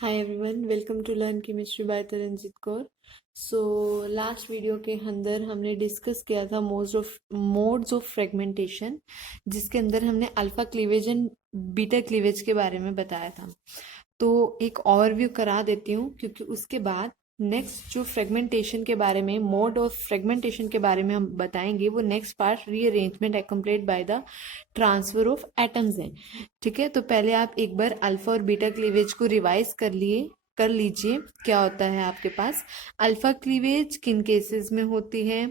Hi everyone, welcome to Learn Chemistry by Taranjeet Kaur. So last video के अंदर हमने discuss किया था मोड्स ऑफ फ्रेगमेंटेशन, जिसके अंदर हमने alpha cleavage and beta cleavage के बारे में बताया था। तो एक ओवरव्यू करा देती हूँ, क्योंकि उसके बाद नेक्स्ट जो फ्रेगमेंटेशन के बारे में, मोड ऑफ फ्रेगमेंटेशन के बारे में हम बताएंगे, वो next part rearrangement complete by the transfer of atoms है। ठीक है, तो पहले आप एक बार अल्फा और बीटा क्लीवेज को रिवाइज कर लीजिए। क्या होता है आपके पास अल्फा क्लीवेज, किन केसेस में होती है,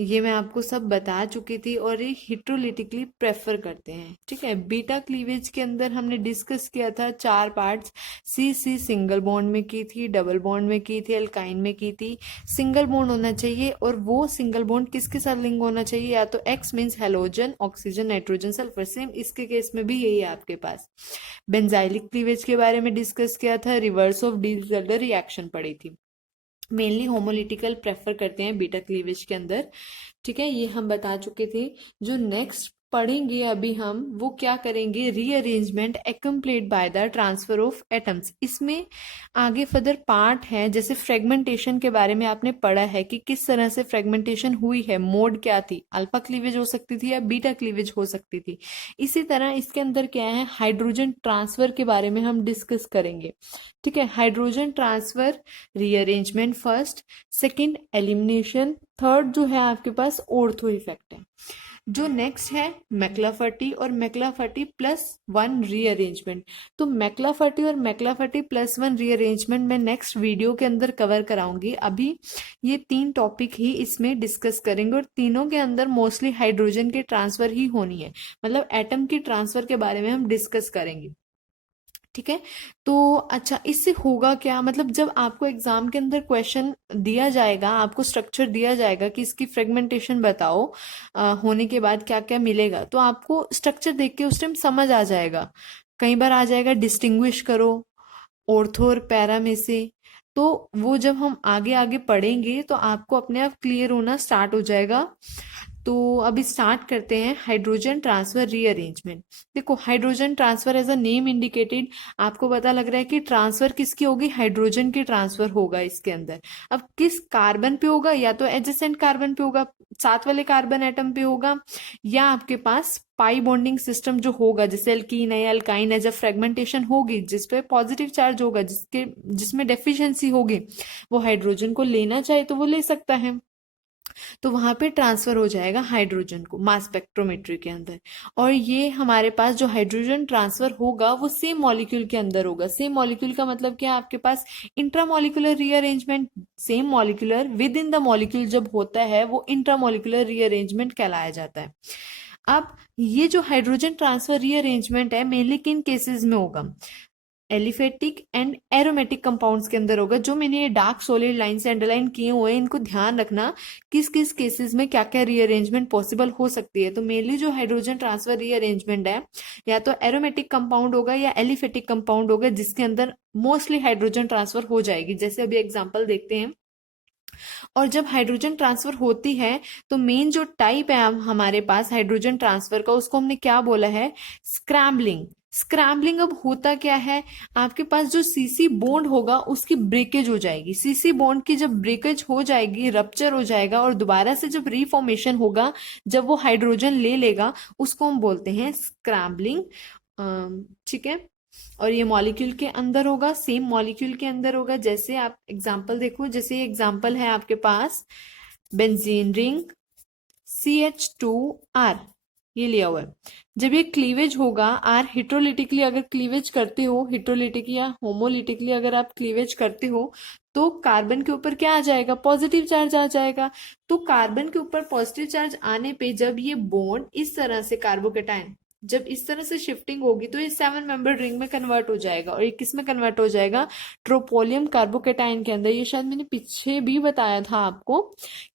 ये मैं आपको सब बता चुकी थी, और ये हिट्रोलिटिकली प्रेफर करते हैं। ठीक है, बीटा क्लीवेज के अंदर हमने डिस्कस किया था 4 पार्ट्स। सी सी सिंगल बॉन्ड में की थी, डबल बॉन्ड में की थी, अल्काइन में की थी। सिंगल बॉन्ड होना चाहिए, और वो सिंगल बॉन्ड किसके साथ लिंक होना चाहिए, या तो x means halogen, oxygen, nitrogen, sulphur. Same इसके केस में भी यही है आपके पास। बेंजाइलिक क्लीवेज के बारे में डिस्कस किया था, रिवर्स ऑफ डी जल्दर रिएक्शन पड़ी थी। मेनली होमोलिटिकल प्रेफर करते हैं बीटा क्लीवेज के अंदर। ठीक है, ये हम बता चुके थे। जो नेक्स्ट पढ़ेंगे अभी हम, वो क्या करेंगे, rearrangement complete by the transfer of atoms. इसमें आगे फर्दर पार्ट है, जैसे फ्रेगमेंटेशन के बारे में आपने पढ़ा है कि किस तरह से फ्रेगमेंटेशन हुई है, मोड क्या थी, अल्फा क्लीवेज हो सकती थी या बीटा क्लीवेज हो सकती थी। इसी तरह इसके अंदर क्या है, हाइड्रोजन ट्रांसफर के बारे में हम डिस्कस करेंगे। ठीक है, hydrogen transfer, rearrangement first, second elimination, third जो है आपके पास ऑर्थो इफेक्ट है। जो नेक्स्ट है मैक्लाफर्टी और मैक्लाफर्टी प्लस वन रीअरेंजमेंट। तो मैक्लाफर्टी और मैक्लाफर्टी प्लस वन रीअरेंजमेंट मैं नेक्स्ट वीडियो के अंदर कवर कराऊंगी। अभी ये 3 टॉपिक ही इसमें डिस्कस करेंगे, और तीनों के अंदर मोस्टली हाइड्रोजन की ट्रांसफर ही होनी है, मतलब एटम की ट्रांसफर के बारे में हम डिस्कस करेंगे। ठीक है, तो अच्छा, इससे होगा क्या, मतलब जब आपको एग्जाम के अंदर क्वेश्चन दिया जाएगा, आपको स्ट्रक्चर दिया जाएगा कि इसकी फ्रेगमेंटेशन बताओ, होने के बाद क्या क्या मिलेगा, तो आपको स्ट्रक्चर देख के उस टाइम समझ आ जाएगा। कई बार आ जाएगा डिस्टिंग्विश करो ऑर्थो और पैरा में से। तो वो जब हम आगे आगे पढ़ेंगे तो आपको अपने आप क्लियर होना स्टार्ट हो जाएगा। तो अभी स्टार्ट करते हैं हाइड्रोजन ट्रांसफर रीअरेंजमेंट। देखो, hydrogen transfer as a name indicated, आपको पता लग रहा है कि ट्रांसफर किसकी होगी, हाइड्रोजन की ट्रांसफर होगा इसके अंदर। अब किस कार्बन पे होगा, या तो एडजेसेंट कार्बन पे होगा, साथ वाले कार्बन एटम पे होगा, या आपके पास पाई बॉन्डिंग सिस्टम जो होगा, जैसे एल्कीन है, अल्काइन है, जब फ्रेगमेंटेशन होगी जिसपे पॉजिटिव चार्ज होगा, जिसमें डेफिशिएंसी होगी, वो हाइड्रोजन को लेना चाहे तो वो ले सकता है। तो वहां पे ट्रांसफर हो जाएगा हाइड्रोजन को मास स्पेक्ट्रोमेट्री के अंदर। और ये हमारे पास जो हाइड्रोजन ट्रांसफर होगा वो सेम मॉलिक्यूल के अंदर होगा। सेम मॉलिक्यूल का मतलब क्या, आपके पास intramolecular rearrangement, same molecular within the molecule जब होता है वो इंट्रामोलिकुलर रीअरेंजमेंट कहलाया जाता है। अब ये जो हाइड्रोजन ट्रांसफर रीअरेंजमेंट है, मेनली किन केसेस में होगा, एलिफेटिक एंड एरोमेटिक कंपाउंड्स के अंदर होगा। जो मैंने ये डार्क सॉलिड लाइन से अंडरलाइन किए हुए हैं, इनको ध्यान रखना, किस किस केसेस में क्या क्या रीअरेंजमेंट पॉसिबल हो सकती है। तो मेनली जो हाइड्रोजन ट्रांसफर रीअरेंजमेंट है, या तो एरोमेटिक कंपाउंड होगा या एलिफेटिक कंपाउंड होगा, जिसके अंदर मोस्टली हाइड्रोजन ट्रांसफर हो जाएगी। जैसे अभी एग्जाम्पल देखते हैं। और जब हाइड्रोजन ट्रांसफर होती है, तो मेन जो टाइप है हमारे पास हाइड्रोजन ट्रांसफर का, उसको हमने क्या बोला है, स्क्रैम्बलिंग। स्क्रैम्बलिंग अब होता क्या है, आपके पास जो सीसी बॉन्ड होगा उसकी ब्रेकेज हो जाएगी। सीसी बॉन्ड की जब ब्रेकेज हो जाएगी, रप्चर हो जाएगा, और दोबारा से जब रीफॉर्मेशन होगा, जब वो हाइड्रोजन ले लेगा, उसको हम बोलते हैं स्क्रैम्बलिंग। ठीक है, और ये मॉलिक्यूल के अंदर होगा, सेम मॉलिक्यूल के अंदर होगा। जैसे आप एग्जांपल देखो, जैसे ये एग्जांपल है आपके पास बेंजीन रिंग CH2R, ये लिया हुआ है। जब ये क्लीवेज होगा, आर हिट्रोलिटिकली अगर क्लीवेज करते हो, हिट्रोलिटिक या होमोलिटिकली अगर आप क्लीवेज करते हो, तो कार्बन के ऊपर क्या आ जाएगा, पॉजिटिव चार्ज आ जाएगा। तो कार्बन के ऊपर पॉजिटिव चार्ज आने पे जब ये बॉन्ड इस तरह से कार्बोकेटाइन, जब इस तरह से शिफ्टिंग होगी, तो ये 7 मेंबर रिंग में कन्वर्ट हो जाएगा। और ये किस में कन्वर्ट हो जाएगा, ट्रोपोलियम कार्बोकेटाइन के अंदर। ये शायद मैंने पीछे भी बताया था आपको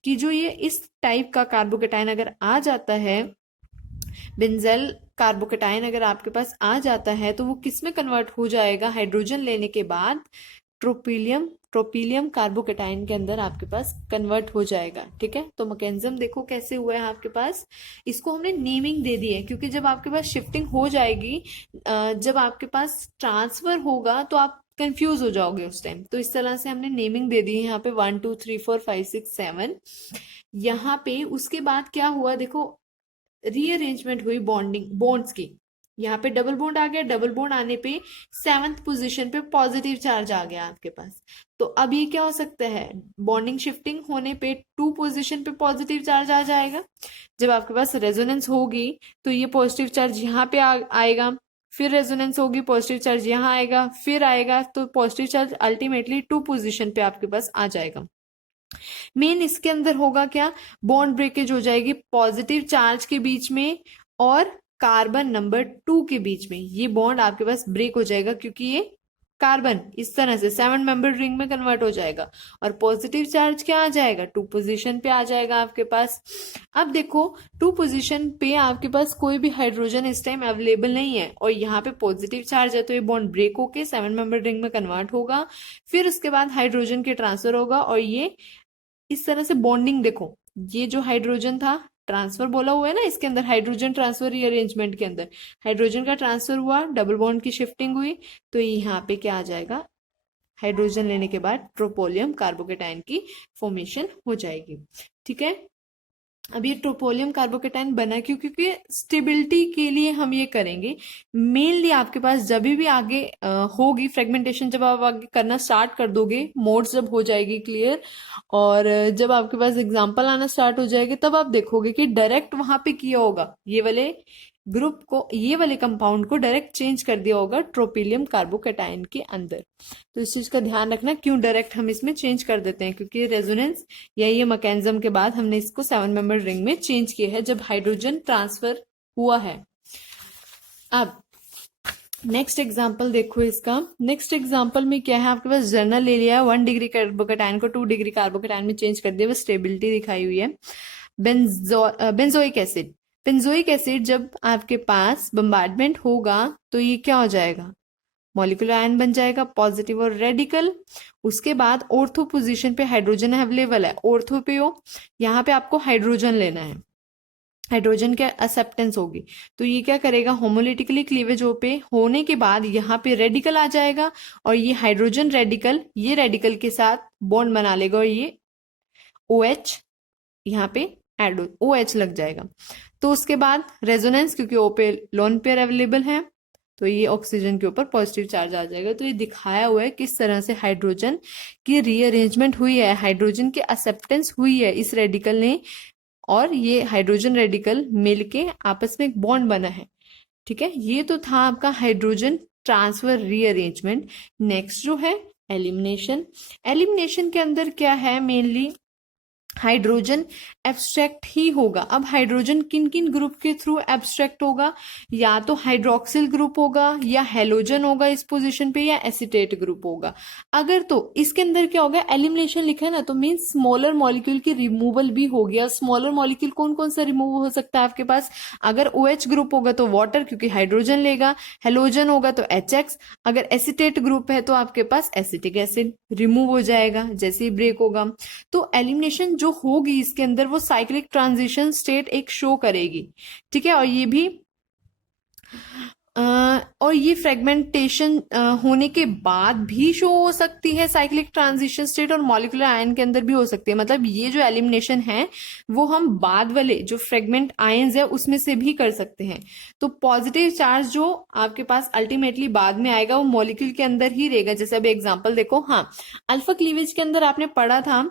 कि जो ये इस टाइप का कार्बोकेटाइन अगर आ जाता है, बेंजेल कार्बोकेटाइन अगर आपके पास आ जाता है, तो वो किस में कन्वर्ट हो जाएगा, हाइड्रोजन लेने के बाद ट्रोपिलियम ट्रोपिलियम कार्बोकेटाइन के अंदर आपके पास कन्वर्ट हो जाएगा। ठीक है, तो मैकेनिज्म देखो कैसे हुआ है आपके पास। इसको हमने नेमिंग दे दी है, क्योंकि जब आपके पास शिफ्टिंग हो जाएगी, जब आपके पास ट्रांसफर होगा, तो आप कंफ्यूज हो जाओगे उस टाइम। तो इस तरह से हमने नेमिंग दे दी है यहाँ पे 1 2 3 4 5 6 7। यहाँ पे उसके बाद क्या हुआ देखो, रीअरेंजमेंट हुई बॉन्डिंग बॉन्ड्स की। यहाँ पे डबल बॉन्ड आ गया, डबल बॉन्ड आने पे 7th पोजीशन पे पॉजिटिव चार्ज आ गया आपके पास। तो अब ये क्या हो सकता है, बॉन्डिंग शिफ्टिंग होने पे 2 पोजीशन पे पॉजिटिव चार्ज आ जाएगा। जब आपके पास रेजोनेंस होगी तो ये पॉजिटिव चार्ज यहाँ पे आएगा, फिर रेजोनेंस होगी पॉजिटिव चार्ज यहाँ आएगा, फिर आएगा, तो पॉजिटिव चार्ज अल्टीमेटली 2 पोजीशन पे आपके पास आ जाएगा। मेन इसके अंदर होगा क्या, बॉन्ड ब्रेकेज हो जाएगी पॉजिटिव चार्ज के बीच में और कार्बन नंबर 2 के बीच में। ये बॉन्ड आपके पास ब्रेक हो जाएगा क्योंकि ये कार्बन इस तरह से 7 मेंबर रिंग में कन्वर्ट हो जाएगा और पॉजिटिव चार्ज क्या आ जाएगा, 2 पोजीशन पे आ जाएगा आपके पास। अब देखो 2 पोजीशन पे आपके पास कोई भी हाइड्रोजन इस टाइम अवेलेबल नहीं है और यहाँ पे पॉजिटिव चार्ज है, तो ये बॉन्ड ब्रेक होके 7 मेंबर रिंग में कन्वर्ट होगा। फिर उसके बाद हाइड्रोजन के ट्रांसफर होगा और ये इस तरह से बॉन्डिंग देखो, ये जो हाइड्रोजन था ट्रांसफर बोला हुआ है ना, इसके अंदर हाइड्रोजन ट्रांसफर रीअरेंजमेंट के अंदर हाइड्रोजन का ट्रांसफर हुआ, डबल बॉन्ड की शिफ्टिंग हुई, तो यहाँ पे क्या आ जाएगा, हाइड्रोजन लेने के बाद ट्रोपोलियम कार्बोकेटाइन की फॉर्मेशन हो जाएगी। ठीक है, अब ये ट्रोपोलियम कार्बोकेटाइन बना क्यों, क्योंकि स्टेबिलिटी के लिए हम ये करेंगे। मेनली आपके पास जब भी आगे होगी फ्रेगमेंटेशन, जब आप आगे करना स्टार्ट कर दोगे, मोड्स जब हो जाएगी क्लियर और जब आपके पास एग्जांपल आना स्टार्ट हो जाएगी, तब आप देखोगे कि डायरेक्ट वहां पे किया होगा, ये वाले ग्रुप को, ये वाले कंपाउंड को डायरेक्ट चेंज कर दिया होगा ट्रोपिलियम कार्बोकेटाइन के अंदर। तो इस चीज का ध्यान रखना, क्यों डायरेक्ट हम इसमें चेंज कर देते हैं, क्योंकि रेजोनेंस या ये मैकेनिज्म के बाद हमने इसको 7 मेंबर रिंग में चेंज किया है जब हाइड्रोजन ट्रांसफर हुआ है। अब नेक्स्ट एग्जाम्पल देखो इसका। नेक्स्ट एग्जाम्पल में क्या है, आपके पास जर्नल ले लिया है, 1 डिग्री कार्बोकेटाइन को 2 डिग्री कार्बोकेटाइन में चेंज कर दिया, स्टेबिलिटी दिखाई हुई है। बेंजोइक एसिड, बेंजोइक एसिड जब आपके पास बम्बार्डमेंट होगा तो ये क्या हो जाएगा, मॉलिक्यूलर आयन बन जाएगा, पॉजिटिव और रेडिकल। उसके बाद ऑर्थो पोजीशन पे हाइड्रोजन अवेलेबल है, ऑर्थो पे हो, यहाँ पे आपको हाइड्रोजन लेना है, हाइड्रोजन के एक्सेप्टेंस होगी, तो ये क्या करेगा, होमोलिटिकली क्लीवेज पे होने के बाद यहाँ पे रेडिकल आ जाएगा और ये हाइड्रोजन रेडिकल ये रेडिकल के साथ बॉन्ड बना लेगा और ये OH यहाँ पे एड OH लग जाएगा। तो उसके बाद रेजोनेंस, क्योंकि O पे लोन पेयर अवेलेबल है, तो ये ऑक्सीजन के ऊपर पॉजिटिव चार्ज आ जाएगा। तो ये दिखाया हुआ है किस तरह से हाइड्रोजन की रीअरेंजमेंट हुई है, हाइड्रोजन की एक्सेप्टेंस हुई है इस रेडिकल ने और ये हाइड्रोजन रेडिकल मिलके आपस में एक बॉन्ड बना है। ठीक है, ये तो था आपका हाइड्रोजन ट्रांसफर रीअरेंजमेंट। नेक्स्ट जो है एलिमिनेशन। एलिमिनेशन के अंदर क्या है, मेनली हाइड्रोजन एब्स्ट्रैक्ट ही होगा। अब हाइड्रोजन किन किन ग्रुप के थ्रू एब्स्ट्रैक्ट होगा, या तो हाइड्रोक्सिल ग्रुप होगा या हेलोजन होगा इस पोजीशन पे, या एसीटेट ग्रुप होगा। अगर तो इसके अंदर क्या होगा, एलिमिनेशन लिखा है ना, तो मीन स्मॉलर मॉलिक्यूल की रिमूवल भी हो गया। स्मॉलर मॉलिक्यूल कौन कौन सा रिमूव हो सकता है आपके पास, अगर OH ग्रुप होगा तो वाटर क्योंकि हाइड्रोजन लेगा, हेलोजन होगा तो HX, अगर एसीटेट ग्रुप है तो आपके पास एसिटिक एसिड रिमूव हो जाएगा जैसे ही ब्रेक होगा। तो एलिमिनेशन जो होगी इसके अंदर वो साइक्लिक ट्रांजिशन स्टेट एक शो करेगी। ठीक है, और ये भी और ये फ्रेगमेंटेशन होने के बाद भी शो हो सकती है साइक्लिक ट्रांजिशन स्टेट, और मॉलिक्यूलर आयन के अंदर भी हो सकती है। मतलब ये जो एलिमिनेशन है वो हम बाद वाले जो फ्रेगमेंट आयंस है उसमें से भी कर सकते हैं। तो पॉजिटिव चार्ज जो आपके पास अल्टीमेटली बाद में आएगा वो मॉलिक्यूल के अंदर ही रहेगा। जैसे अभी एग्जाम्पल देखो, हाँ अल्फा क्लीवेज के अंदर आपने पढ़ा था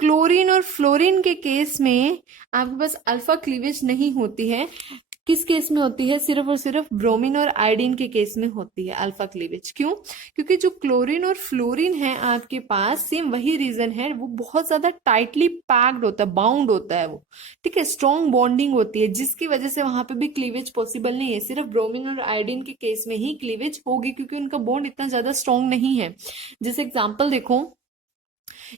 क्लोरीन और फ्लोरीन के केस में आपके पास अल्फा क्लीवेज नहीं होती है। किस केस में होती है, सिर्फ और सिर्फ ब्रोमीन और आयोडीन के केस में होती है अल्फा क्लीवेज। क्यों, क्योंकि जो क्लोरीन और फ्लोरीन है आपके पास, सेम वही रीजन है, वो बहुत ज्यादा टाइटली पैक्ड होता है, बाउंड होता है वो। ठीक है, स्ट्रॉन्ग बॉन्डिंग होती है जिसकी वजह से वहां पे भी क्लीवेज पॉसिबल नहीं है। सिर्फ ब्रोमीन और आयोडीन के केस में ही क्लीवेज होगी क्योंकि उनका बॉन्ड इतना ज्यादा स्ट्रॉन्ग नहीं है। जैसे एग्जाम्पल देखो,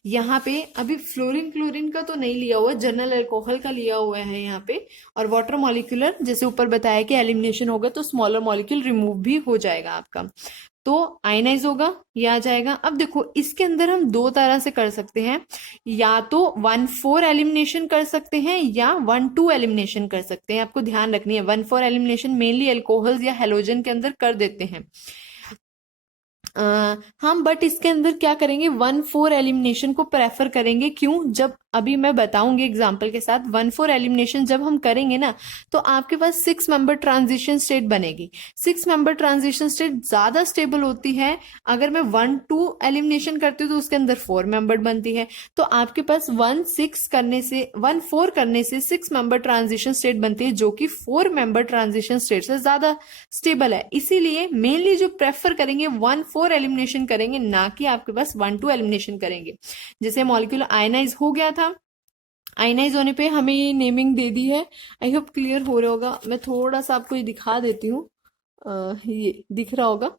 यहाँ पे अभी फ्लोरीन क्लोरीन का तो नहीं लिया हुआ, जनरल अल्कोहल का लिया हुआ है यहाँ पे, और वाटर मॉलिक्यूलर जैसे ऊपर बताया कि एलिमिनेशन होगा तो स्मॉलर मॉलिक्यूल रिमूव भी हो जाएगा आपका, तो आयनाइज होगा, ये आ जाएगा। अब देखो इसके अंदर हम दो तरह से कर सकते हैं, या तो 1,4 एलिमिनेशन कर सकते हैं या 1,2 एलिमिनेशन कर सकते हैं। आपको ध्यान रखनी है 1,4 एलिमिनेशन मेनली अल्कोहल्स या हेलोजन के अंदर कर देते हैं। हम बट इसके अंदर क्या करेंगे, 1,4 एलिमिनेशन को प्रेफर करेंगे। क्यों? जब अभी मैं बताऊंगी एग्जांपल के साथ, 1,4 एलिमिनेशन जब हम करेंगे ना, तो आपके पास 6 मेंबर ट्रांजिशन स्टेट बनेगी। 6 मेंबर ट्रांजिशन स्टेट ज्यादा स्टेबल होती है। अगर मैं 1,2 एलिमिनेशन करती हूँ तो उसके अंदर 4 मेंबर बनती है। तो आपके पास 1,4 करने से 6 मेंबर ट्रांजिशन स्टेट बनती है, जो कि 4 मेंबर ट्रांजिशन स्टेट से ज्यादा स्टेबल है। इसीलिए मेनली जो प्रेफर करेंगे 1,4 एलिमिनेशन करेंगे, ना कि आपके पास 1,2 एलिमिनेशन करेंगे। जैसे मॉलिक्यूल आयनाइज हो गया था, आयनाइज होने पे हमें ये नेमिंग दे दी है। आई होप क्लियर हो रहा होगा। मैं थोड़ा सा आपको ये दिखा देती हूँ। ये दिख रहा होगा,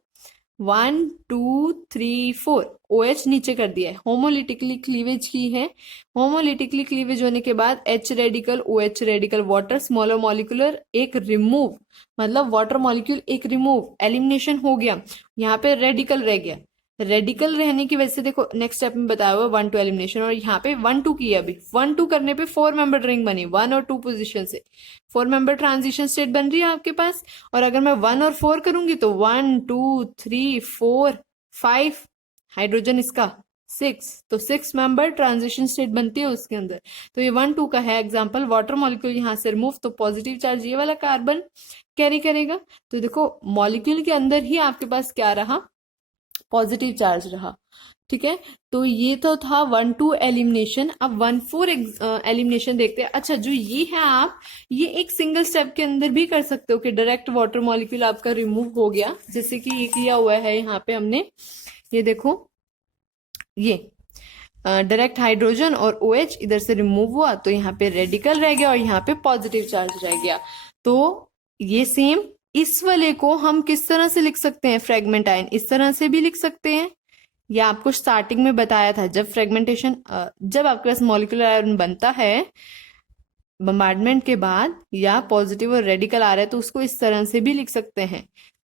1 2 3 4 OH नीचे कर दिया है, होमोलिटिकली क्लीवेज की है। होमोलिटिकली क्लीवेज होने के बाद H radical, OH radical, water smaller molecular एक रिमूव, मतलब वाटर मॉलिक्यूल एक रिमूव, एलिमिनेशन हो गया। यहाँ पे रेडिकल रह गया। रेडिकल रहने की वजह से देखो नेक्स्ट स्टेप में बताया हुआ 1,2 एलिमिनेशन, और यहाँ पे 1,2 की है। अभी 1,2 करने पे 4 मेंबर रिंग बनी, 1 और 2 पोजीशन से 4 मेंबर ट्रांजिशन स्टेट बन रही है आपके पास। और अगर मैं 1 और 4 करूंगी तो 1 2 3 4 5, हाइड्रोजन इसका 6, तो 6 मेंबर ट्रांजिशन स्टेट बनती है उसके अंदर। तो ये 1,2 का है एग्जाम्पल। वाटर मॉलिक्यूल यहाँ से रिमूव, तो पॉजिटिव चार्ज ये वाला कार्बन कैरी करेगा। तो देखो मॉलिक्यूल के अंदर ही आपके पास क्या रहा, पॉजिटिव चार्ज रहा। ठीक है, तो ये तो था 1,2 एलिमिनेशन। अब 1,4 एलिमिनेशन देखते हैं। अच्छा, जो ये है आप ये एक सिंगल स्टेप के अंदर भी कर सकते हो कि डायरेक्ट वाटर मॉलिक्यूल आपका रिमूव हो गया, जैसे कि ये किया हुआ है यहाँ पे हमने। ये देखो, ये डायरेक्ट हाइड्रोजन और OH इधर से रिमूव हुआ, तो यहाँ पे रेडिकल रह गया और यहाँ पे पॉजिटिव चार्ज रह गया। तो ये सेम इस वाले को हम किस तरह से लिख सकते हैं, फ्रेगमेंट आयन इस तरह से भी लिख सकते हैं। या आपको स्टार्टिंग में बताया था, जब फ्रेगमेंटेशन, जब आपके पास मॉलिक्यूलर आयन बनता है बम्बार्डमेंट के बाद, या पॉजिटिव और रेडिकल आ रहा है, तो उसको इस तरह से भी लिख सकते हैं,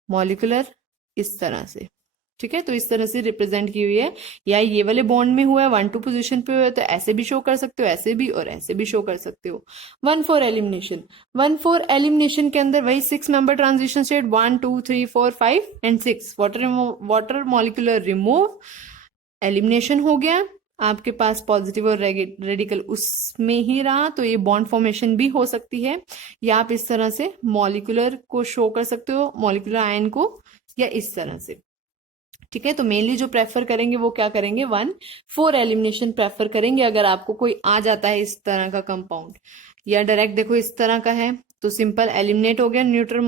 मॉलिक्यूलर इस तरह से। ठीक है, तो इस तरह से रिप्रेजेंट की हुई है। या ये वाले बॉन्ड में हुआ है, 1,2 पोजीशन पे हुआ है, तो ऐसे भी शो कर सकते हो, ऐसे भी और ऐसे भी शो कर सकते हो। 1,4 एलिमिनेशन, 1,4 एलिमिनेशन के अंदर वही 6 member transition state, 1 2 3 4 5 and 6 water molecular remove, elimination हो गया। आपके पास पॉजिटिव और रेडिकल उसमें ही रहा, तो ये बॉन्ड फॉर्मेशन भी हो सकती है। या आप इस तरह से मॉलिक्यूलर को शो कर सकते हो, मॉलिक्यूलर आयन को, या इस तरह से। ठीक है, तो मेनली जो प्रेफर करेंगे वो क्या करेंगे, 1,4 एलिमिनेशन प्रेफर करेंगे। अगर आपको कोई आ जाता है इस तरह का कंपाउंड, या डायरेक्ट देखो इस तरह का है, तो सिंपल एलिमिनेट हो गया न्यूट्रल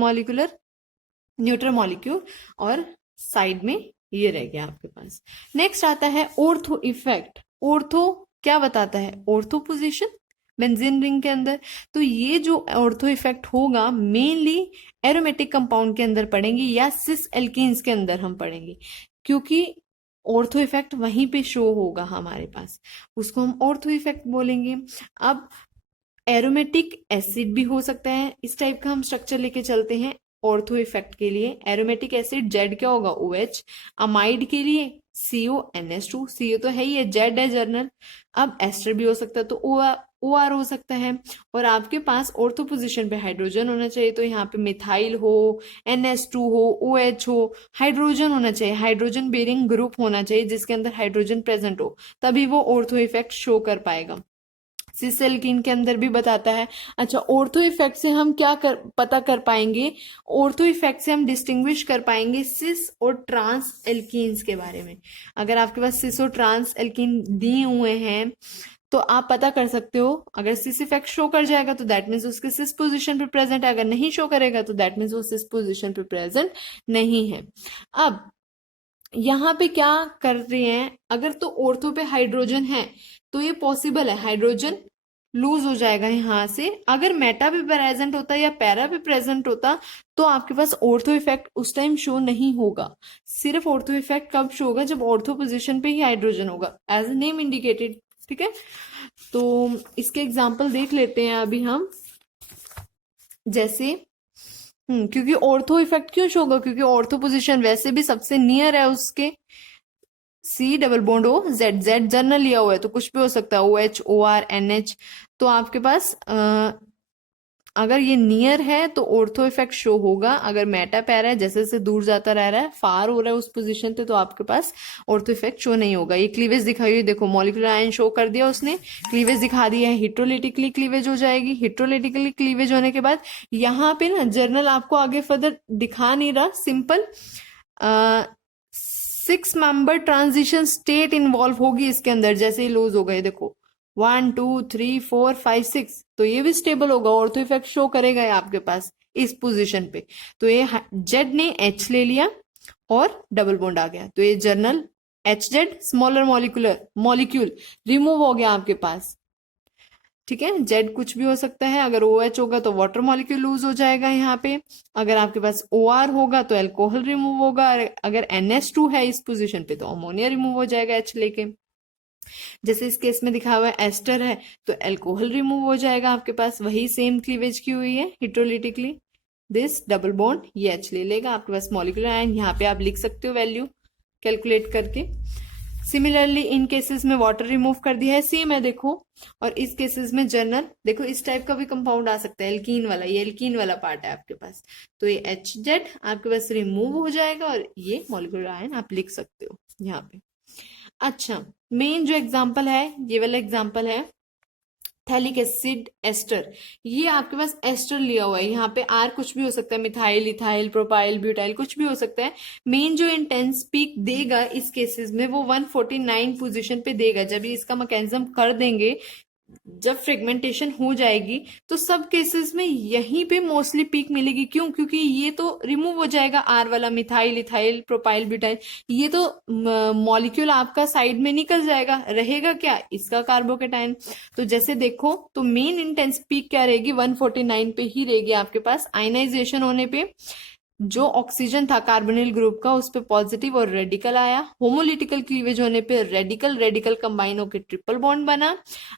मॉलिक्यूल, और साइड में ये रह गया आपके पास। नेक्स्ट आता है ऑर्थो इफेक्ट। ऑर्थो क्या बताता है, ऑर्थो पोजीशन बेंजीन रिंग के अंदर। तो ये जो ऑर्थो इफेक्ट होगा मेनली एरोमेटिक कंपाउंड के अंदर पढ़ेंगे, या सिस एल्कीन्स के अंदर हम पढ़ेंगे, क्योंकि ऑर्थो इफेक्ट वहीं पे शो होगा हमारे पास, उसको हम ऑर्थो इफेक्ट बोलेंगे। अब एरोमेटिक एसिड भी हो सकता है, इस टाइप का हम स्ट्रक्चर लेके चलते हैं। ऑर्थो इफेक्ट के लिए एरोमेटिक एसिड जेड क्या होगा, OH। अमाइड के लिए CONH2, CO तो है ही है, जेड है जर्नल। अब एस्टर भी हो सकता है, तो OR हो सकता है। और आपके पास ऑर्थो पोजीशन पे हाइड्रोजन होना चाहिए, तो यहाँ पे मिथाइल हो, NH2 हो, OH हो, हाइड्रोजन होना चाहिए, हाइड्रोजन बेरिंग ग्रुप होना चाहिए जिसके अंदर हाइड्रोजन प्रेजेंट हो, तभी वो ऑर्थो इफेक्ट शो कर पाएगा। सिस एल्कीन के अंदर भी बताता है। अच्छा, ऑर्थो इफेक्ट से हम क्या पता कर पाएंगे, ऑर्थो इफेक्ट से हम डिस्टिंग्विश कर पाएंगे सिस और ट्रांस एल्कीन्स के बारे में। अगर आपके पास सिस और ट्रांस एल्कीन दिए हुए हैं तो आप पता कर सकते हो, अगर सिस इफेक्ट शो कर जाएगा तो दैट मीन्स उसके सिस पोजीशन पे प्रेजेंट है, अगर नहीं शो करेगा तो दैट मीन्स वो सिस पोजीशन पे प्रेजेंट नहीं है। अब यहाँ पे क्या कर रहे हैं, अगर तो ऑर्थो पे हाइड्रोजन है तो ये पॉसिबल है हाइड्रोजन लूज हो जाएगा यहाँ से। अगर मेटा पे प्रेजेंट होता या पैरा पे प्रेजेंट होता तो आपके पास ऑर्थो इफेक्ट उस टाइम शो नहीं होगा। सिर्फ ऑर्थो इफेक्ट कब शो होगा, जब ऑर्थो पोजीशन पे ही हाइड्रोजन होगा, एज नेम इंडिकेटेड। ठीक है, तो इसके एग्जाम्पल देख लेते हैं अभी हम। जैसे क्योंकि ऑर्थो इफेक्ट क्यों शो होगा, क्योंकि ऑर्थो पोजीशन वैसे भी सबसे नियर है उसके। C double bond O Z, Z journal लिया हुआ है तो कुछ भी हो सकता है, OH OR NH। तो आपके पास अगर ये नियर है तो ऑर्थो इफेक्ट शो होगा, अगर मेटा पैरा है जैसे जैसे दूर जाता रह रहा है, फार हो रहा है उस पोजीशन पे, तो आपके पास ऑर्थो इफेक्ट शो नहीं होगा। ये क्लीवेज दिखाई हुई, देखो मॉलिक्यूलर आयन शो कर दिया उसने, क्लीवेज दिखा दिया है, हिट्रोलिटिकली क्लीवेज हो जाएगी। हिट्रोलिटिकली क्लीवेज होने के बाद यहाँ पे ना जर्नल आपको आगे फर्दर दिखा नहीं रहा, simple 6 member transition state involve होगी इसके अंदर। जैसे ही लूज हो गए, देखो 1 2 3 4 5 6, तो ये भी स्टेबल होगा, ऑर्थो इफेक्ट शो करेगा ये आपके पास इस पोजीशन पे। तो ये जेड ने एच ले लिया और डबल बॉन्ड आ गया, तो ये journal H Z smaller molecule remove हो गया आपके पास। ठीक है, जेड कुछ भी हो सकता है, अगर ओ एच होगा तो वाटर मॉलिक्यूल लूज हो जाएगा यहाँ पे, अगर आपके पास ओ आर होगा तो अल्कोहल रिमूव होगा, अगर NH2 है इस पोजीशन पे तो अमोनिया रिमूव हो जाएगा एच लेके। जैसे इस केस में दिखा हुआ है एस्टर है तो अल्कोहल रिमूव हो जाएगा आपके पास, वही सेम क्लीवेज की हुई है हिट्रोलिटिकली, दिस डबल बॉन्ड ये एच ले लेगा आपके पास मॉलिक्यूलर आयन, यहाँ पे आप लिख सकते हो वैल्यू कैलकुलेट करके। सिमिलरली इन केसेस में वाटर रिमूव कर दिया है, सेम है देखो। और इस केसेस में जर्नल देखो इस टाइप का भी कंपाउंड आ सकता है, एल्कीन वाला, ये एल्कीन वाला पार्ट है आपके पास, तो ये एच जेड आपके पास रिमूव हो जाएगा और ये मॉलिक्यूलर आयन आप लिख सकते हो यहाँ पे। अच्छा, मेन जो एग्जाम्पल है ये वाला एग्जाम्पल है थैलिक एसिड एस्टर, ये आपके पास एस्टर लिया हुआ है, यहाँ पे आर कुछ भी हो सकता है, मिथाइल, इथाइल, प्रोपाइल, ब्यूटाइल कुछ भी हो सकता है। मेन जो इंटेंस पीक देगा इस केसेस में वो 149 पोजीशन पे देगा। जब ये इसका मैकेनिज्म कर देंगे, जब फ्रेगमेंटेशन हो जाएगी तो सब केसेस में यहीं पे मोस्टली पीक मिलेगी। क्यों? क्योंकि ये तो रिमूव हो जाएगा आर वाला, मिथाइल, इथाइल, प्रोपाइल, ब्यूटाइल, ये तो मॉलिक्यूल आपका साइड में निकल जाएगा, रहेगा क्या? इसका कार्बोकेटाइन। तो जैसे देखो तो मेन इंटेंस पीक क्या रहेगी? 149 पे ही रहेगी आपके पास। आयनाइजेशन होने पे जो ऑक्सीजन था कार्बोनिल ग्रुप का उस पे पॉजिटिव और रेडिकल आया। होमोलिटिकल क्लीवेज होने पे रेडिकल रेडिकल कंबाइन होकर ट्रिपल बॉन्ड बना।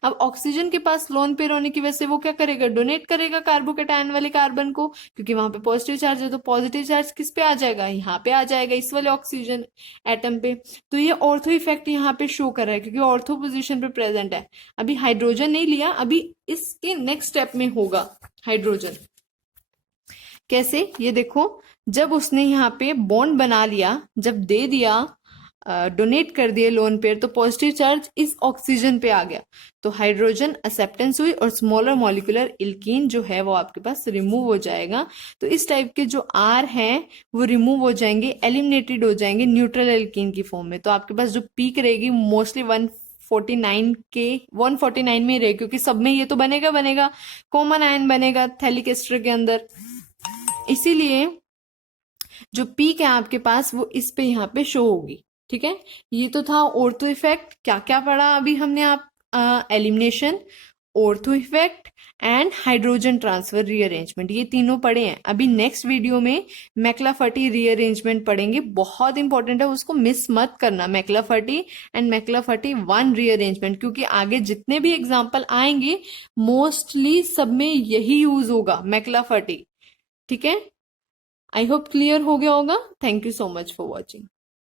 अब ऑक्सीजन के पास लोन पेयर होने की वजह से वो क्या करेगा? डोनेट करेगा कार्बोकेटायन वाले कार्बन को, क्योंकि वहां पे पॉजिटिव चार्ज है, तो पॉजिटिव चार्ज किस पे आ जाएगा? यहाँ पे आ जाएगा, इस वाले ऑक्सीजन एटम पे। तो ये ऑर्थो इफेक्ट यहाँ पे शो कर रहा है क्योंकि ऑर्थो पोजिशन पे प्रेजेंट है। अभी हाइड्रोजन नहीं लिया, अभी इसके नेक्स्ट स्टेप में होगा हाइड्रोजन। कैसे? ये देखो, जब उसने यहाँ पे बॉन्ड बना लिया, जब दे दिया, डोनेट कर दिए लोन पेयर, तो पॉजिटिव चार्ज इस ऑक्सीजन पे आ गया, तो हाइड्रोजन एक्सेप्टेंस हुई और स्मॉलर मॉलिक्यूलर इल्कीन जो है वो आपके पास रिमूव हो जाएगा। तो इस टाइप के जो आर हैं वो रिमूव हो जाएंगे, एलिमिनेटेड हो जाएंगे न्यूट्रल एल्कीन की फॉर्म में। तो आपके पास जो पीक रहेगी मोस्टली 149 में ही रहेगी, क्योंकि सब में ये तो बनेगा कॉमन आयन बनेगा थैलिक एस्टर के अंदर, इसीलिए जो पीक है आपके पास वो इस पे यहाँ पे शो होगी। ठीक है, ये तो था ऑर्थो इफेक्ट। क्या क्या पढ़ा अभी हमने? आप elimination, ortho effect and hydrogen transfer rearrangement, ये तीनों पढ़े हैं। अभी नेक्स्ट वीडियो में मैक्लाफर्टी रीअरेंजमेंट पढ़ेंगे, बहुत इंपॉर्टेंट है, उसको मिस मत करना। मैक्लाफर्टी एंड मैक्लाफर्टी 1 रीअरेंजमेंट, क्योंकि आगे जितने भी एग्जाम्पल आएंगे मोस्टली सब में यही यूज होगा, मैक्लाफर्टी। ठीक है, आई होप क्लियर हो गया होगा। Thank you so much for watching.